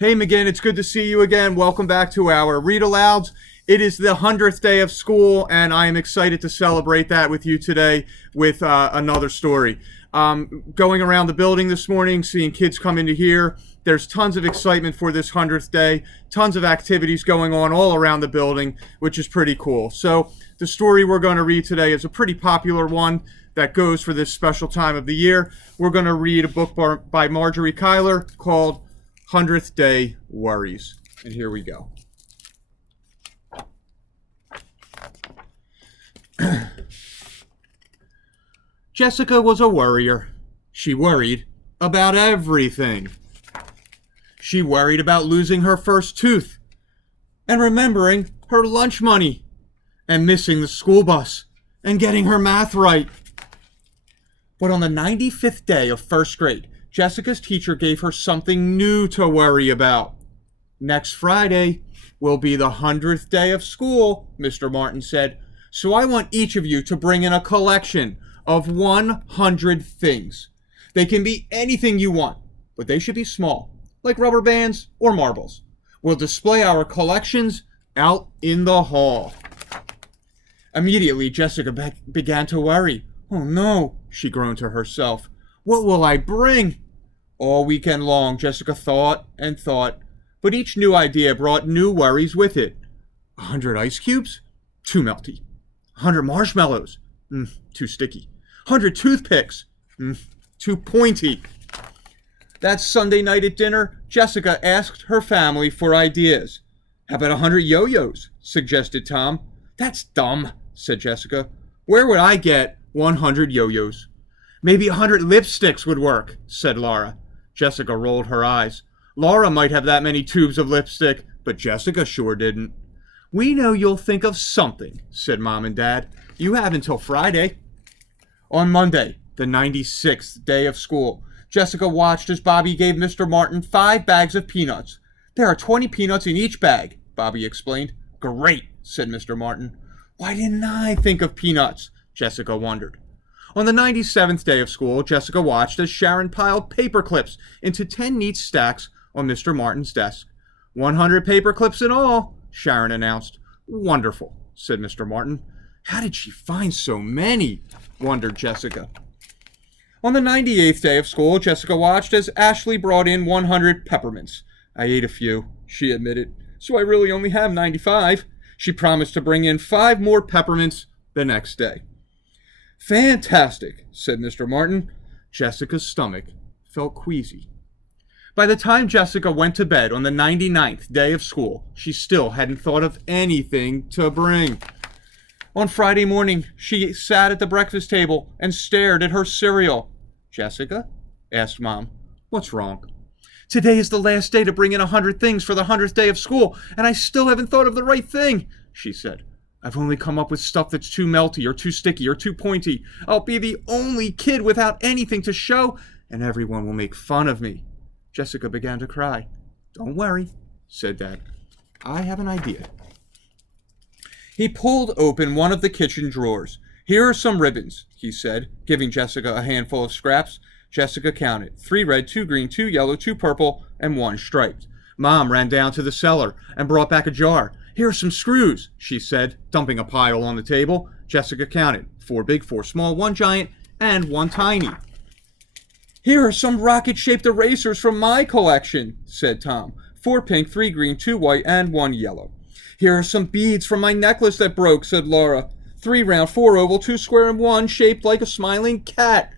Hey, McGinn, it's good to see you again. Welcome back to our read alouds. It is the 100th day of school, and I am excited to celebrate that with you today with another story. Going around the building this morning, seeing kids come into here. There's tons of excitement for this 100th day, tons of activities going on all around the building, which is pretty cool. So the story we're going to read today is a pretty popular one that goes for this special time of the year. We're going to read a book by Marjorie Kyler called 100th Day Worries. And here we go. Jessica was a worrier. She worried about everything. She worried about losing her first tooth and remembering her lunch money and missing the school bus and getting her math right. But on the 95th day of first grade, Jessica's teacher gave her something new to worry about. Next Friday will be the 100th day of school, Mr. Martin said, so I want each of you to bring in a collection of 100 things. They can be anything you want, but they should be small, like rubber bands or marbles. We'll display our collections out in the hall. Immediately, Jessica began to worry. Oh no, she groaned to herself. What will I bring? All weekend long, Jessica thought and thought, but each new idea brought new worries with it. 100 ice cubes? Too melty. 100 marshmallows? Too sticky. 100 toothpicks? Too pointy. That Sunday night at dinner, Jessica asked her family for ideas. How about 100 yo-yos? Suggested Tom. That's dumb, said Jessica. Where would I get 100 yo-yos? Maybe 100 lipsticks would work, said Laura. Jessica rolled her eyes. Laura might have that many tubes of lipstick, but Jessica sure didn't. We know you'll think of something, said Mom and Dad. You have until Friday. On Monday, the 96th day of school, Jessica watched as Bobby gave Mr. Martin 5 bags of peanuts. There are 20 peanuts in each bag, Bobby explained. Great, said Mr. Martin. Why didn't I think of peanuts? Jessica wondered. On the 97th day of school, Jessica watched as Sharon piled paper clips into 10 neat stacks on Mr. Martin's desk. 100 paper clips in all, Sharon announced. Wonderful, said Mr. Martin. How did she find so many? Wondered Jessica. On the 98th day of school, Jessica watched as Ashley brought in 100 peppermints. I ate a few, she admitted, so I really only have 95. She promised to bring in 5 more peppermints the next day. Fantastic, said Mr. Martin. Jessica's stomach felt queasy. By the time Jessica went to bed on the 99th day of school, she still hadn't thought of anything to bring. On Friday morning, she sat at the breakfast table and stared at her cereal. Jessica? Asked Mom. What's wrong? Today is the last day to bring in 100 things for the 100th day of school, and I still haven't thought of the right thing, she said. I've only come up with stuff that's too melty or too sticky or too pointy. I'll be the only kid without anything to show, and everyone will make fun of me. Jessica began to cry. Don't worry, said Dad. I have an idea. He pulled open one of the kitchen drawers. Here are some ribbons, he said, giving Jessica a handful of scraps. Jessica counted. 3 red, 2 green, 2 yellow, 2 purple, and 1 striped. Mom ran down to the cellar and brought back a jar. Here are some screws, she said, dumping a pile on the table. Jessica counted. 4 big, 4 small, 1 giant, and 1 tiny. Here are some rocket-shaped erasers from my collection, said Tom. 4 pink, 3 green, 2 white, and 1 yellow. Here are some beads from my necklace that broke, said Laura. 3 round, 4 oval, 2 square, and 1 shaped like a smiling cat.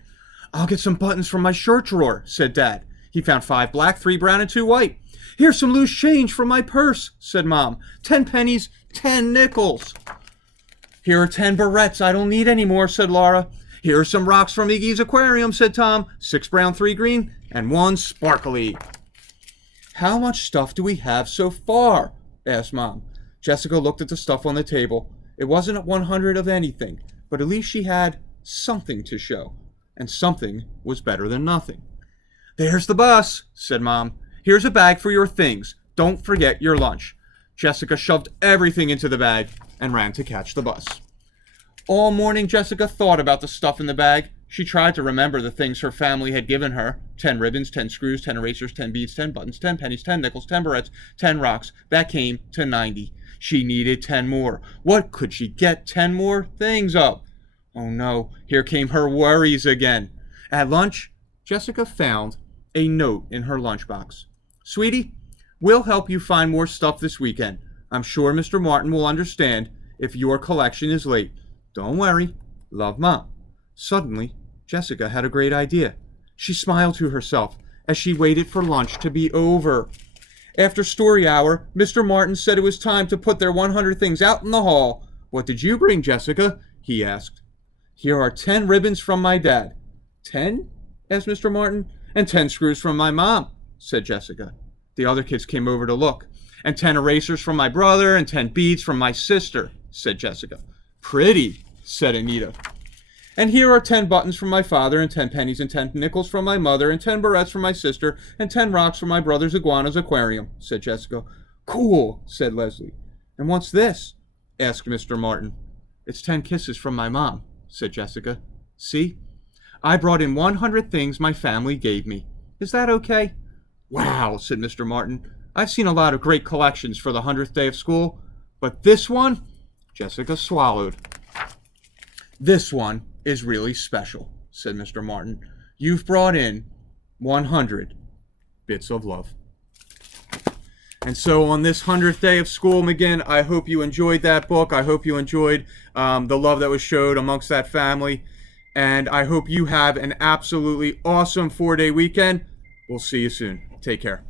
I'll get some buttons from my shirt drawer, said Dad. He found 5 black, 3 brown, and 2 white. Here's some loose change from my purse, said Mom. 10 pennies, 10 nickels. Here are 10 barrettes I don't need anymore, said Laura. Here are some rocks from Iggy's aquarium, said Tom. 6 brown, 3 green, and 1 sparkly. How much stuff do we have so far? Asked Mom. Jessica looked at the stuff on the table. It wasn't 100 of anything, but at least she had something to show. And something was better than nothing. There's the bus, said Mom. Here's a bag for your things. Don't forget your lunch. Jessica shoved everything into the bag and ran to catch the bus. All morning, Jessica thought about the stuff in the bag. She tried to remember the things her family had given her: 10 ribbons, 10 screws, 10 erasers, 10 beads, 10 buttons, 10 pennies, 10 nickels, 10 barrettes, 10 rocks. That came to 90. She needed 10 more. What could she get 10 more things of? Oh no, here came her worries again. At lunch, Jessica found a note in her lunchbox. "Sweetie, we'll help you find more stuff this weekend. I'm sure Mr. Martin will understand if your collection is late. Don't worry. Love, Mom." Suddenly, Jessica had a great idea. She smiled to herself as she waited for lunch to be over. After story hour, Mr. Martin said it was time to put their 100 things out in the hall. "What did you bring, Jessica?" he asked. "Here are 10 ribbons from my dad." "10?" asked Mr. Martin. "And 10 screws from my mom," said Jessica. The other kids came over to look. "And 10 erasers from my brother, and 10 beads from my sister," said Jessica. "Pretty," said Anita. "And here are 10 buttons from my father, and 10 pennies and 10 nickels from my mother, and 10 barrettes from my sister, and 10 rocks from my brother's iguana's aquarium," said Jessica. "Cool," said Leslie. "And what's this?" asked Mr. Martin. "It's 10 kisses from my mom," said Jessica. "See? I brought in 100 things my family gave me. Is that okay?" "Wow," said Mr. Martin. "I've seen a lot of great collections for the 100th day of school, but this one," Jessica swallowed. "This one is really special," said Mr. Martin. "You've brought in 100 bits of love." And so on this 100th day of school, McGinn, I hope you enjoyed that book. I hope you enjoyed the love that was showed amongst that family. And I hope you have an absolutely awesome 4-day weekend. We'll see you soon. Take care.